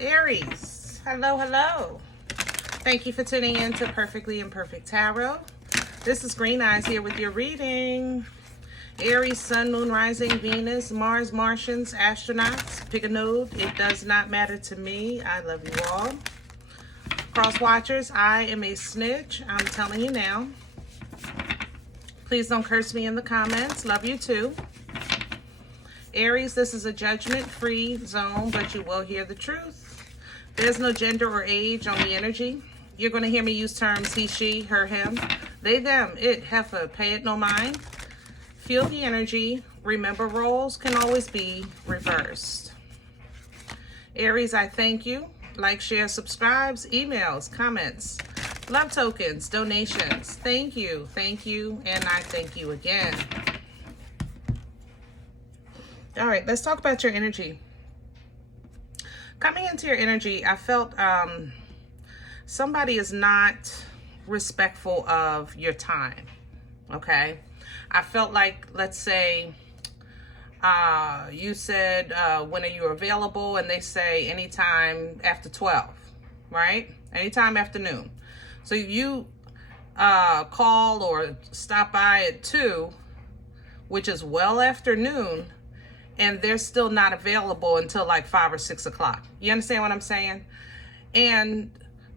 Aries, hello, hello. Thank you for tuning in to Perfectly Imperfect Tarot. This is Green Eyes here with your reading. Aries, Sun, Moon, Rising, Venus, Mars, Martians, astronauts. Pick a node. It does not matter to me. I love you all. Cross watchers, I am a snitch. I'm telling you now. Please don't curse me in the comments. Love you too. Aries, this is a judgment-free zone, but you will hear the truth. There's no gender or age on the energy. You're going to hear me use terms he, she, her, him, they, them, it, heifer, pay it no mind. Feel the energy. Remember, roles can always be reversed. Aries, I thank you. Like, share, subscribes, emails, comments, love tokens, donations. Thank you, and I thank you again. All right, let's talk about your energy. Coming into your energy, I felt somebody is not respectful of your time, okay? I felt like, let's say, you said, when are you available? And they say anytime after 12, right? Anytime after noon. So you call or stop by at 2, which is well after noon, and they're still not available until like 5 or 6 o'clock. You understand what I'm saying? And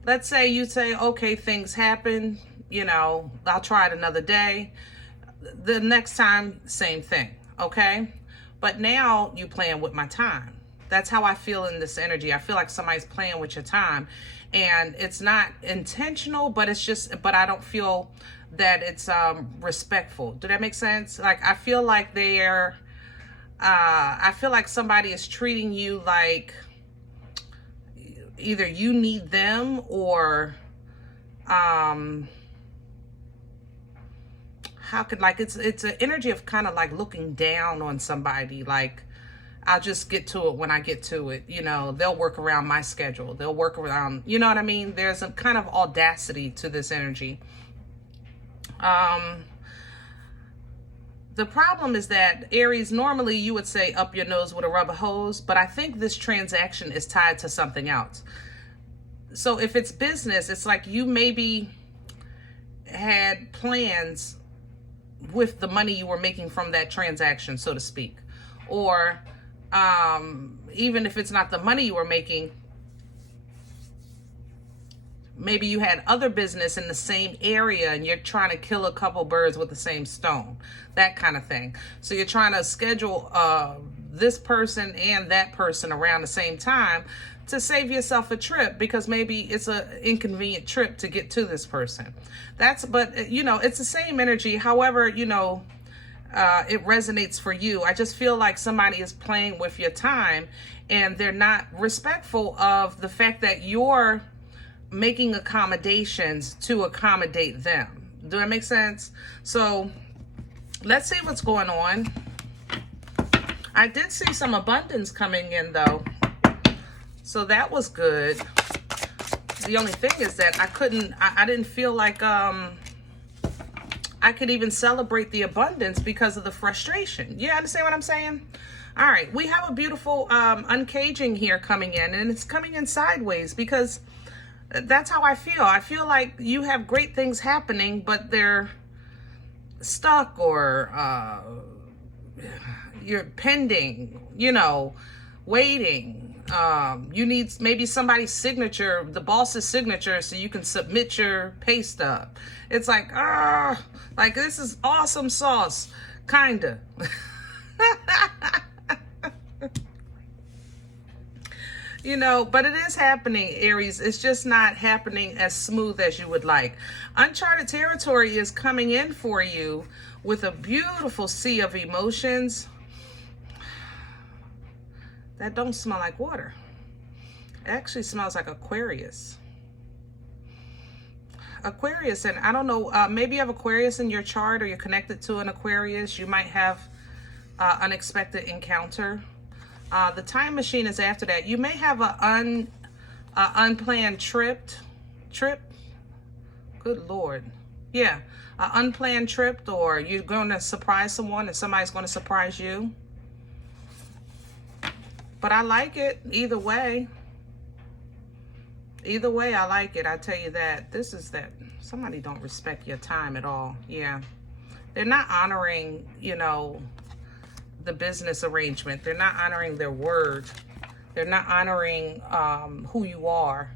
let's say you say, okay, things happen, you know, I'll try it another day. The next time, same thing, okay? But now you playing with my time. That's how I feel in this energy. I feel like somebody's playing with your time. And it's not intentional, but it's just, but I don't feel that it's respectful. Do that make sense? Like, I feel like they're, I feel like somebody is treating you like either you need them or, how could, like, it's an energy of kind of like looking down on somebody. Like, I'll just get to it when I get to it. You know, they'll work around my schedule. They'll work around, you know what I mean? There's a kind of audacity to this energy. The problem is that, Aries, normally you would say up your nose with a rubber hose, but I think this transaction is tied to something else. So if it's business, it's like you maybe had plans with the money you were making from that transaction, so to speak. Or even if it's not the money you were making, maybe you had other business in the same area and you're trying to kill a couple birds with the same stone, that kind of thing. So you're trying to schedule this person and that person around the same time to save yourself a trip, because maybe it's an inconvenient trip to get to this person. But you know, it's the same energy. However, you know, it resonates for you. I just feel like somebody is playing with your time and they're not respectful of the fact that you're making accommodations to accommodate them. Do that make sense? So let's see what's going on. I did see some abundance coming in though, so that was good. The only thing is that I didn't feel like I could even celebrate the abundance because of the frustration. You understand what I'm saying? All right, we have a beautiful uncaging here coming in, and it's coming in sideways because that's how I feel. I feel like you have great things happening, but they're stuck or you're pending, you know, waiting. You need maybe somebody's signature, the boss's signature, so you can submit your pay stub. It's like, like this is awesome sauce, kinda. You know, but it is happening, Aries. It's just not happening as smooth as you would like. Uncharted territory is coming in for you with a beautiful sea of emotions that don't smell like water. It actually smells like Aquarius. Aquarius, and I don't know, maybe you have Aquarius in your chart or you're connected to an Aquarius. You might have unexpected encounter. The time machine is after that. You may have an unplanned trip. Good Lord. Yeah, an unplanned trip, or you're going to surprise someone and somebody's going to surprise you. But I like it either way. Either way, I like it. I tell you that. This is that somebody don't respect your time at all. Yeah. They're not honoring, you know, the business arrangement. They're not honoring their word. They're not honoring who you are.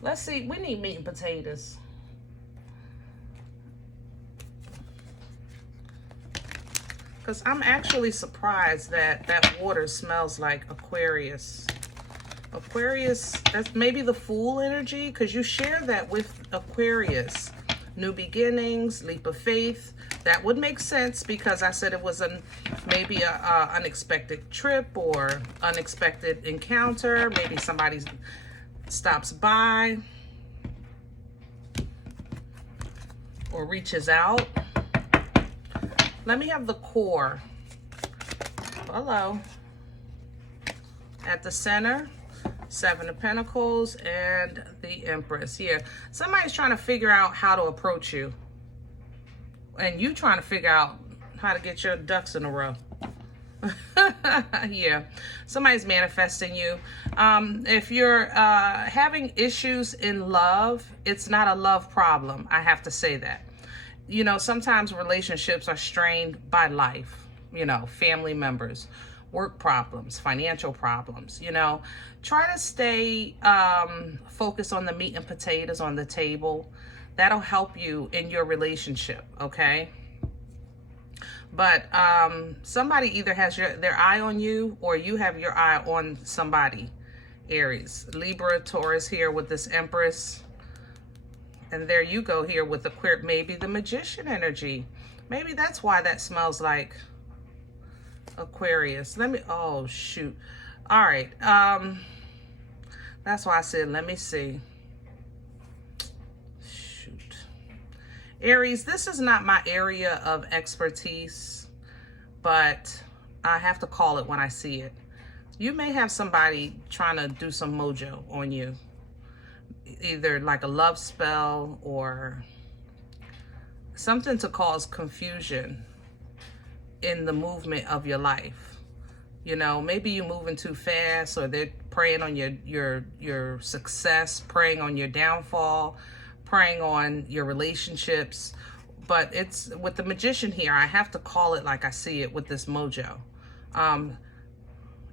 Let's see. We need meat and potatoes. Because I'm actually surprised that that water smells like Aquarius. Aquarius, that's maybe the Fool energy, because you share that with Aquarius. New beginnings, leap of faith. That would make sense because I said it was maybe a unexpected trip or unexpected encounter. Maybe somebody stops by or reaches out. Let me have the core. Hello. At the center, Seven of Pentacles and the Empress. Yeah, somebody's trying to figure out how to approach you. And you trying to figure out how to get your ducks in a row. Yeah, somebody's manifesting you. If you're having issues in love, it's not a love problem. I have to say that. You know, sometimes relationships are strained by life, you know, family members, work problems, financial problems, you know. Try to stay focused on the meat and potatoes on the table. That'll help you in your relationship, okay? But somebody either has their eye on you or you have your eye on somebody, Aries. Libra, Taurus here with this Empress. And there you go here with the queer, maybe the Magician energy. Maybe that's why that smells like Aquarius. Let me, oh shoot. All right. That's why I said, let me see. Shoot. Aries, this is not my area of expertise, but I have to call it when I see it. You may have somebody trying to do some mojo on you. Either like a love spell or something to cause confusion in the movement of your life. You know, maybe you're moving too fast, or they're preying on your success, preying on your downfall, preying on your relationships. But it's with the Magician here, I have to call it like I see it with this mojo.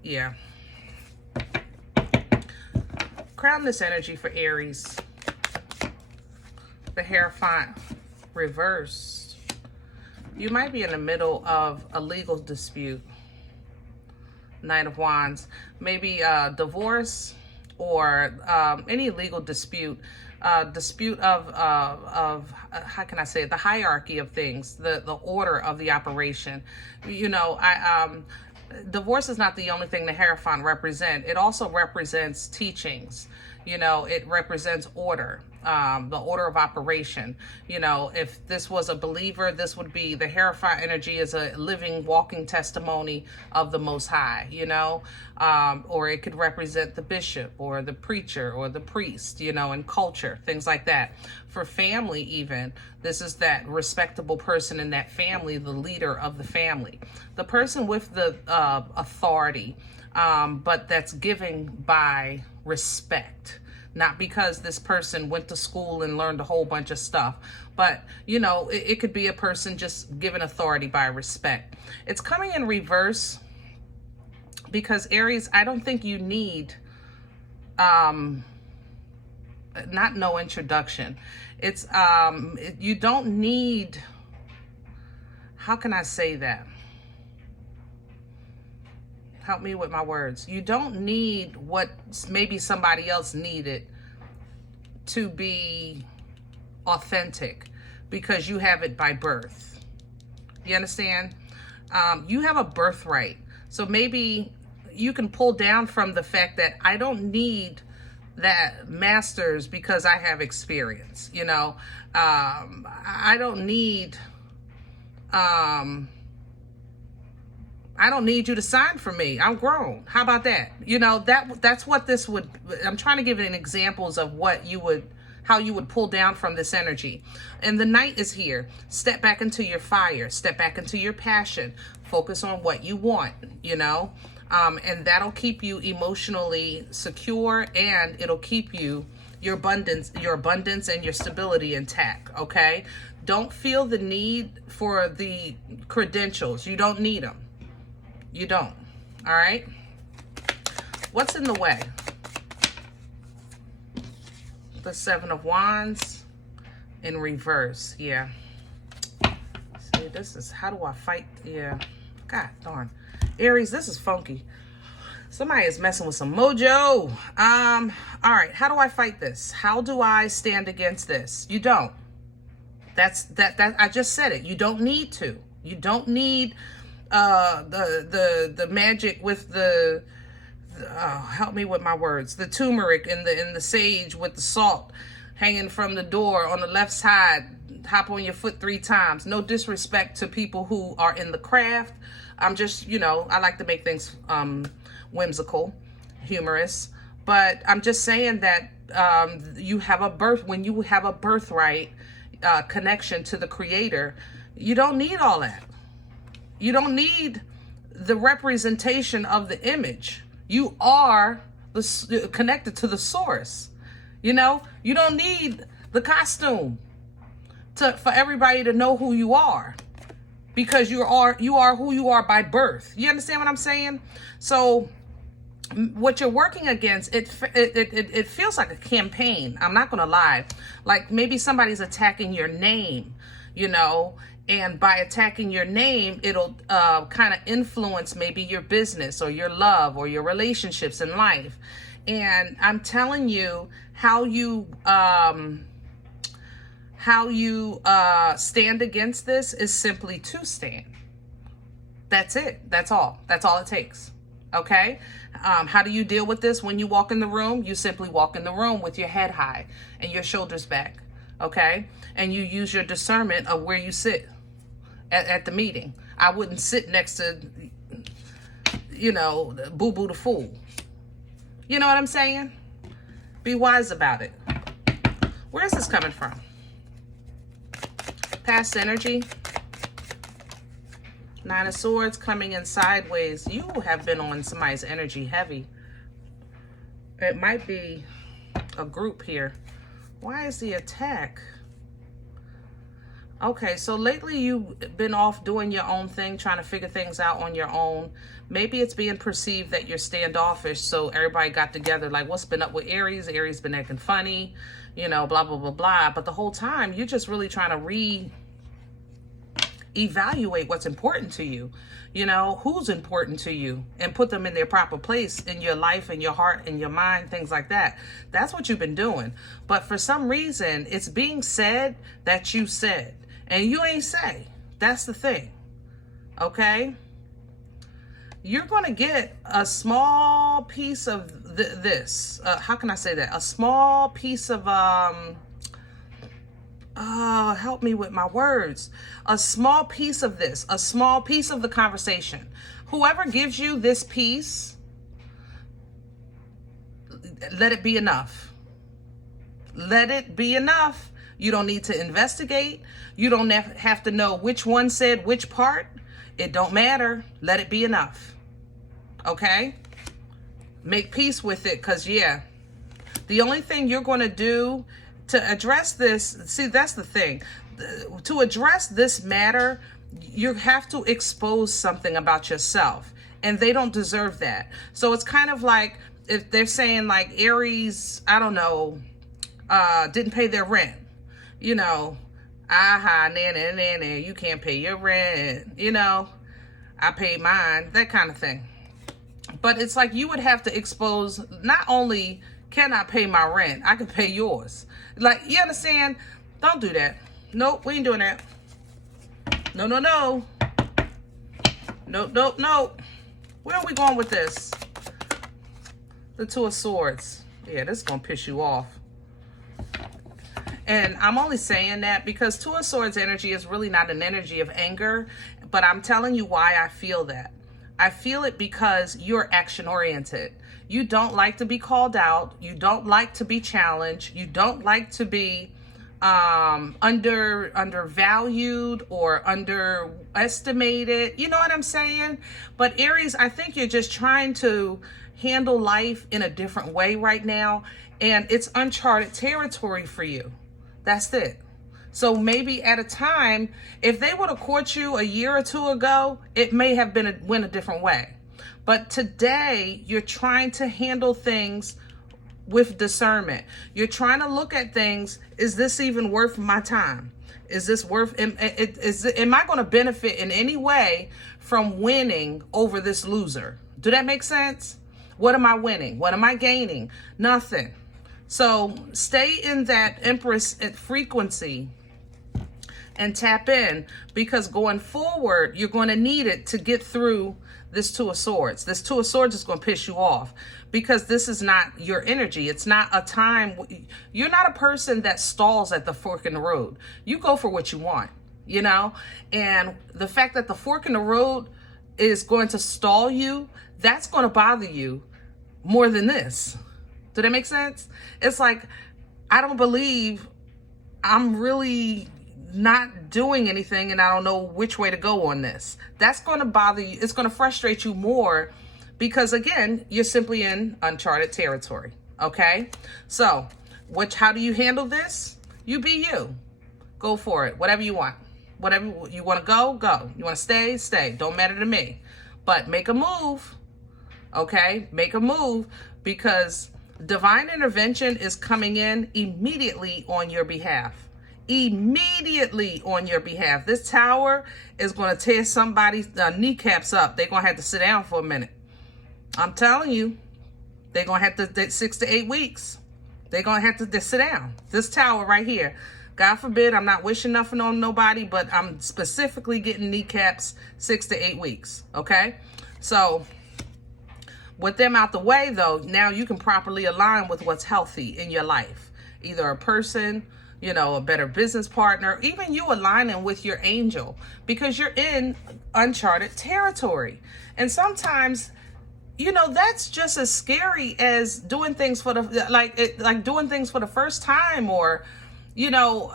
Yeah. Crown this energy for Aries. The Hierophant reversed. You might be in the middle of a legal dispute. Knight of Wands. Maybe divorce or any legal dispute. Dispute of how can I say it? The hierarchy of things, the order of the operation. You know, divorce is not the only thing the Hierophant represents. It also represents teachings. You know, it represents order, the order of operation. You know, if this was a believer, this would be, the Hierophant energy is a living, walking testimony of the Most High, you know, or it could represent the bishop or the preacher or the priest, you know, in culture, things like that. For family even, this is that respectable person in that family, the leader of the family, the person with the authority, but that's given by respect, not because this person went to school and learned a whole bunch of stuff, but you know, it could be a person just given authority by respect. It's coming in reverse because Aries, I don't think you need not no introduction. It's you don't need, how can I say that? Help me with my words. You don't need what maybe somebody else needed to be authentic because you have it by birth. You understand? You have a birthright. So maybe you can pull down from the fact that I don't need that master's because I have experience. You know, I don't need... I don't need you to sign for me. I'm grown. How about that? You know, that's what this would, I'm trying to give it examples of what you would, how you would pull down from this energy. And the Knight is here. Step back into your fire. Step back into your passion. Focus on what you want, you know. And that'll keep you emotionally secure, and it'll keep your abundance and your stability intact. Okay, don't feel the need for the credentials. You don't need them. You don't. All right. What's in the way? The Seven of Wands in reverse. Yeah. See, this is, how do I fight? Yeah. God darn. Aries, this is funky. Somebody is messing with some mojo. All right. How do I fight this? How do I stand against this? You don't. That I just said it. You don't need to. You don't need the magic with the help me with my words. The turmeric and the sage with the salt hanging from the door on the left side. Hop on your foot 3 times. No disrespect to people who are in the craft. I'm just, I like to make things whimsical, humorous, but I'm just saying that you have when you have a birthright connection to the Creator, you don't need all that. You don't need the representation of the image. You are connected to the source. You don't need the costume for everybody to know who you are, because you are who you are by birth. You understand what I'm saying? So what you're working against, it feels like a campaign. I'm not gonna lie. Like maybe somebody's attacking your name, and by attacking your name, it'll kind of influence maybe your business or your love or your relationships in life. And I'm telling you, how you stand against this is simply to stand. That's it. That's all it takes. Okay. How do you deal with this? When you walk in the room, you simply walk in the room with your head high and your shoulders back. Okay. And you use your discernment of where you sit at the meeting. I wouldn't sit next to, Boo Boo the Fool. You know what I'm saying? Be wise about it. Where is this coming from? Past energy. 9 of Swords coming in sideways. You have been on somebody's energy heavy. It might be a group here. Why is the attack? Okay, so lately you've been off doing your own thing, trying to figure things out on your own. Maybe it's being perceived that you're standoffish, so everybody got together like, what's been up with Aries? Aries been acting funny, blah, blah, blah, blah. But the whole time, you're just really trying to evaluate what's important to you, who's important to you, and put them in their proper place in your life and your heart and your mind, things like that. That's what you've been doing. But for some reason, it's being said that you said, and you ain't say. That's the thing. Okay? You're going to get a small piece of this. How can I say that? A small piece of, help me with my words. A small piece of this, a small piece of the conversation. Whoever gives you this piece, let it be enough. Let it be enough. You don't need to investigate. You don't have to know which one said which part. It don't matter. Let it be enough. Okay? Make peace with it, because, the only thing you're going to do to address this, see, that's the thing. To address this matter, you have to expose something about yourself, and they don't deserve that. So it's kind of like if they're saying like Aries, I don't know, didn't pay their rent, nah, you can't pay your rent, I paid mine, that kind of thing. But it's like you would have to expose, not only can I pay my rent, I can pay yours. Like, you understand? Don't do that. Nope, we ain't doing that. No, no, no. Nope, nope, nope. Where are we going with this? The Two of Swords. Yeah, this is going to piss you off. And I'm only saying that because Two of Swords energy is really not an energy of anger, but I'm telling you why I feel that. I feel it because you're action oriented. You don't like to be called out. You don't like to be challenged. You don't like to be undervalued or underestimated. You know what I'm saying? But Aries, I think you're just trying to handle life in a different way right now, and it's uncharted territory for you. That's it. So maybe at a time, if they would have caught you a year or two ago, it may have went a different way. But today, you're trying to handle things with discernment. You're trying to look at things. Is this even worth my time? Is this worth, am I going to benefit in any way from winning over this loser? Do that make sense? What am I winning? What am I gaining? Nothing. So stay in that Empress frequency and tap in, because going forward, you're going to need it to get through this Two of Swords. This Two of Swords is going to piss you off, because this is not your energy. It's not a time. You're not a person that stalls at the fork in the road. You go for what you want, you know? And the fact that the fork in the road is going to stall you, that's going to bother you more than this. Did that make sense? It's like, I don't believe I'm really not doing anything and I don't know which way to go on this. That's going to bother you. It's going to frustrate you more, because again, you're simply in uncharted territory. Okay. So how do you handle this? You be you. Go for it. Whatever you want. Whatever you want to go, go. You want to stay, stay. Don't matter to me. But make a move. Okay. Make a move, because divine intervention is coming in immediately on your behalf. Immediately on your behalf. This tower is going to tear somebody's kneecaps up. They're going to have to sit down for a minute. I'm telling you, they're going to have to, 6 to 8 weeks. They're going to have to sit down. This tower right here. God forbid, I'm not wishing nothing on nobody, but I'm specifically getting kneecaps 6 to 8 weeks. Okay. So with them out the way though, now you can properly align with what's healthy in your life. Either a person, you know, a better business partner, even you aligning with your angel, because you're in uncharted territory. And sometimes, you know, that's just as scary as doing things for the, like doing things for the first time, or, you know,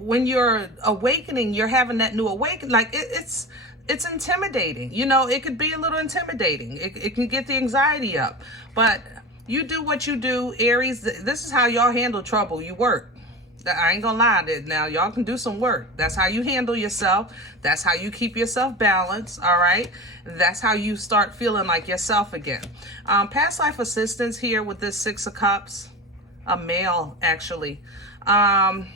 when you're awakening, you're having that new awakening. Like it's intimidating. You know, it could be a little intimidating. It can get the anxiety up, but you do what you do, Aries. This is how y'all handle trouble. You work. I ain't gonna lie, now y'all can do some work. That's how you handle yourself. That's how you keep yourself balanced. All right. That's how you start feeling like yourself again. Past life assistance here with this 6 of Cups, a male actually. I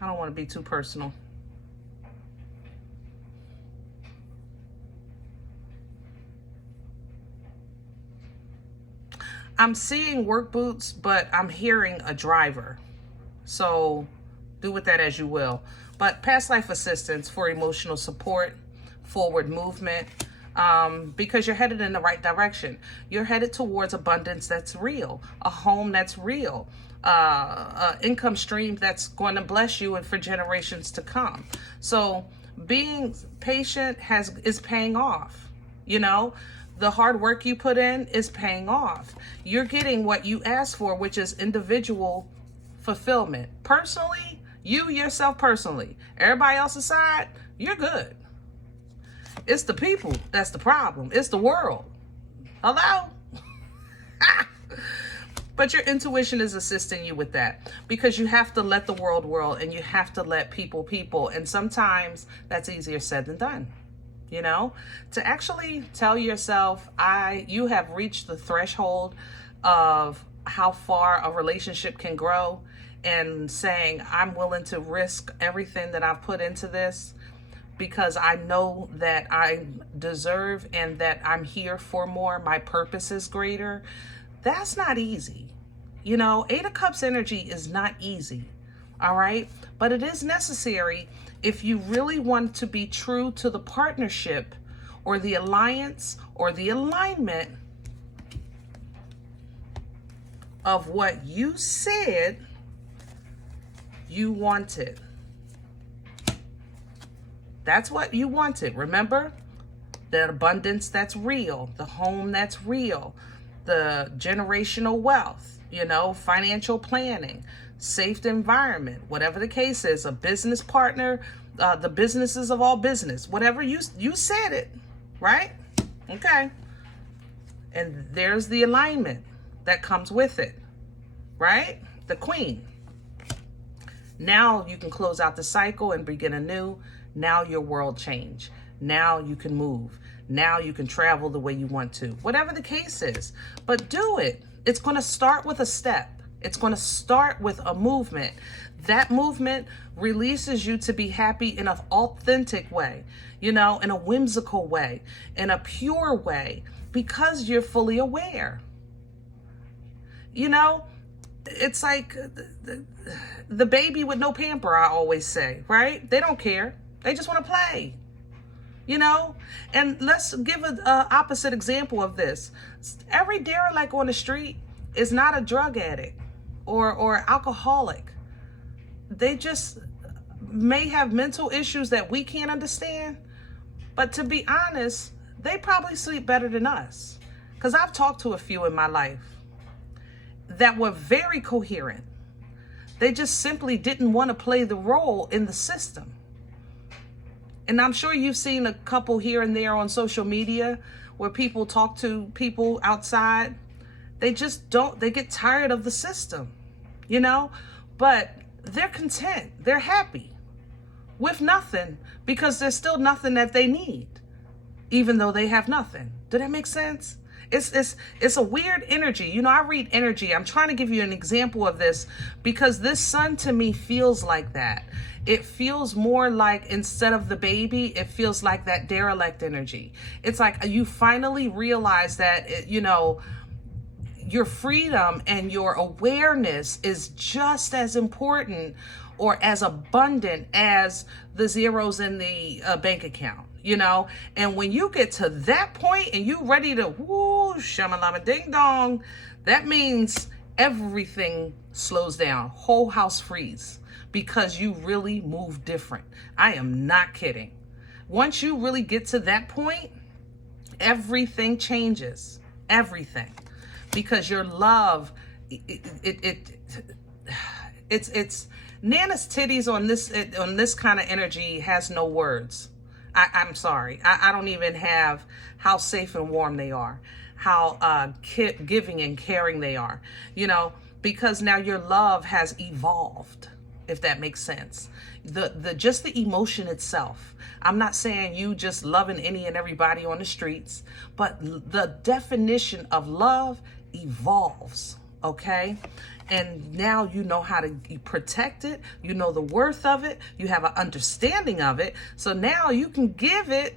don't want to be too personal. I'm seeing work boots, but I'm hearing a driver. So do with that as you will. But past life assistance for emotional support, forward movement, because you're headed in the right direction. You're headed towards abundance that's real, a home that's real, income stream that's going to bless you and for generations to come. So being patient is paying off, you know. The hard work you put in is paying off. You're getting what you asked for, which is individual fulfillment. Personally, you yourself personally. Everybody else aside, you're good. It's the people that's the problem. It's the world. Hello? But your intuition is assisting you with that, because you have to let the world and you have to let people. And sometimes that's easier said than done. You know, to actually tell yourself, you have reached the threshold of how far a relationship can grow, and saying, I'm willing to risk everything that I've put into this, because I know that I deserve and that I'm here for more. My purpose is greater. That's not easy. You know, 8 of Cups energy is not easy. All right. But it is necessary if you really want to be true to the partnership or the alliance or the alignment of what you said you wanted. That's what you wanted. Remember, the abundance that's real, the home that's real, the generational wealth, financial planning, safe environment, whatever the case is, a business partner, the businesses of all business, whatever you said it, right? Okay. And there's the alignment that comes with it, right? The Queen. Now you can close out the cycle and begin anew. Now your world change. Now you can move. Now you can travel the way you want to, whatever the case is. But do it. It's going to start with a step. It's going to start with a movement. That movement releases you to be happy in an authentic way, in a whimsical way, in a pure way, because you're fully aware. It's like the baby with no pamper, I always say, right? They don't care. They just want to play, And let's give an opposite example of this. Every derelict on the street is not a drug addict or alcoholic. They just may have mental issues that we can't understand. But to be honest, they probably sleep better than us. Because I've talked to a few in my life that were very coherent. They just simply didn't want to play the role in the system. And I'm sure you've seen a couple here and there on social media where people talk to people outside. They just they get tired of the system, but they're content. They're happy with nothing because there's still nothing that they need, even though they have nothing. Did that make sense? It's a weird energy. I read energy. I'm trying to give you an example of this because this sun to me feels like that. It feels more like, instead of the baby, it feels like that derelict energy. It's like you finally realize that, your freedom and your awareness is just as important or as abundant as the zeros in the bank account. And when you get to that point and you ready to woo, shamalama ding dong, that means everything slows down, whole house freeze, because you really move different. I am not kidding. Once you really get to that point, everything changes, everything, because your love, it's Nana's titties on this kind of energy has no words. I'm sorry. I don't even have how safe and warm they are, how giving and caring they are, because now your love has evolved, if that makes sense. Just the emotion itself. I'm not saying you just loving any and everybody on the streets, but the definition of love evolves, okay? And now you know how to protect it. You know the worth of it. You have an understanding of it. So now you can give it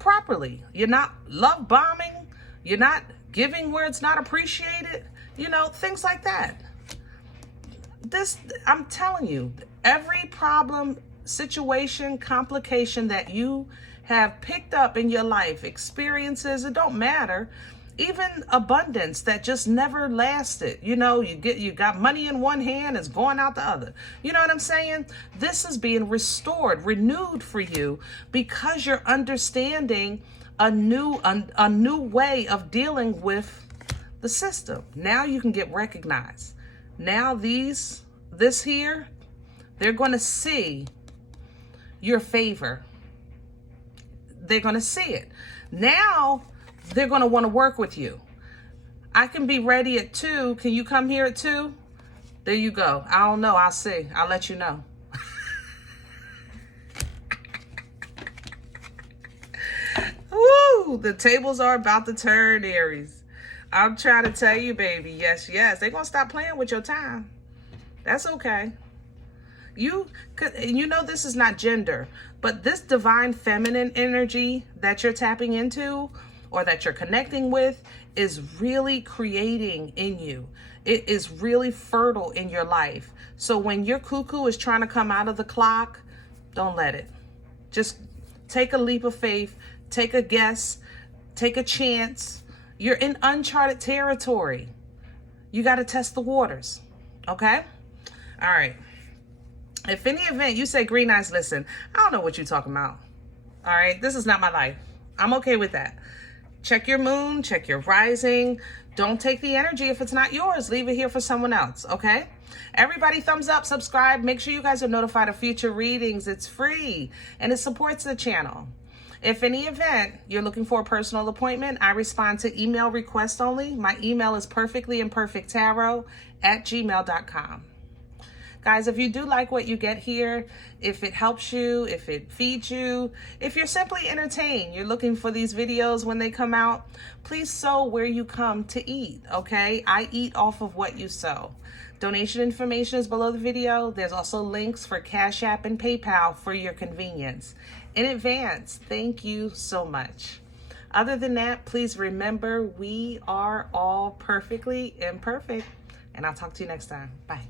properly. You're not love bombing. You're not giving where it's not appreciated. Things like that. I'm telling you, every problem, situation, complication that you have picked up in your life, experiences, it don't matter. Even abundance that just never lasted. You got money in one hand, it's going out the other. You know what I'm saying? This is being restored, renewed for you because you're understanding a new way of dealing with the system. Now you can get recognized. Now this here, they're going to see your favor. They're going to see it. Now they're going to want to work with you. I can be ready at 2. Can you come here at 2? There you go. I don't know. I'll see. I'll let you know. Woo! The tables are about to turn, Aries. I'm trying to tell you, baby. Yes. They're going to stop playing with your time. That's okay. This is not gender, but this divine feminine energy that you're tapping into or that you're connecting with is really creating in you. It is really fertile in your life. So when your cuckoo is trying to come out of the clock, don't let it. Just take a leap of faith, take a guess, take a chance. You're in uncharted territory. You got to test the waters. Okay? All right. If in the event you say, Green Eyes, listen, I don't know what you're talking about. All right, this is not my life. I'm okay with that. Check your moon, check your rising. Don't take the energy if it's not yours. Leave it here for someone else, okay? Everybody thumbs up, subscribe. Make sure you guys are notified of future readings. It's free and it supports the channel. If in any event you're looking for a personal appointment, I respond to email requests only. My email is perfectlyimperfecttarot@gmail.com. Guys, if you do like what you get here, if it helps you, if it feeds you, if you're simply entertained, you're looking for these videos when they come out, please sow where you come to eat, okay? I eat off of what you sow. Donation information is below the video. There's also links for CashApp and PayPal for your convenience. In advance, thank you so much. Other than that, please remember we are all perfectly imperfect. And I'll talk to you next time. Bye.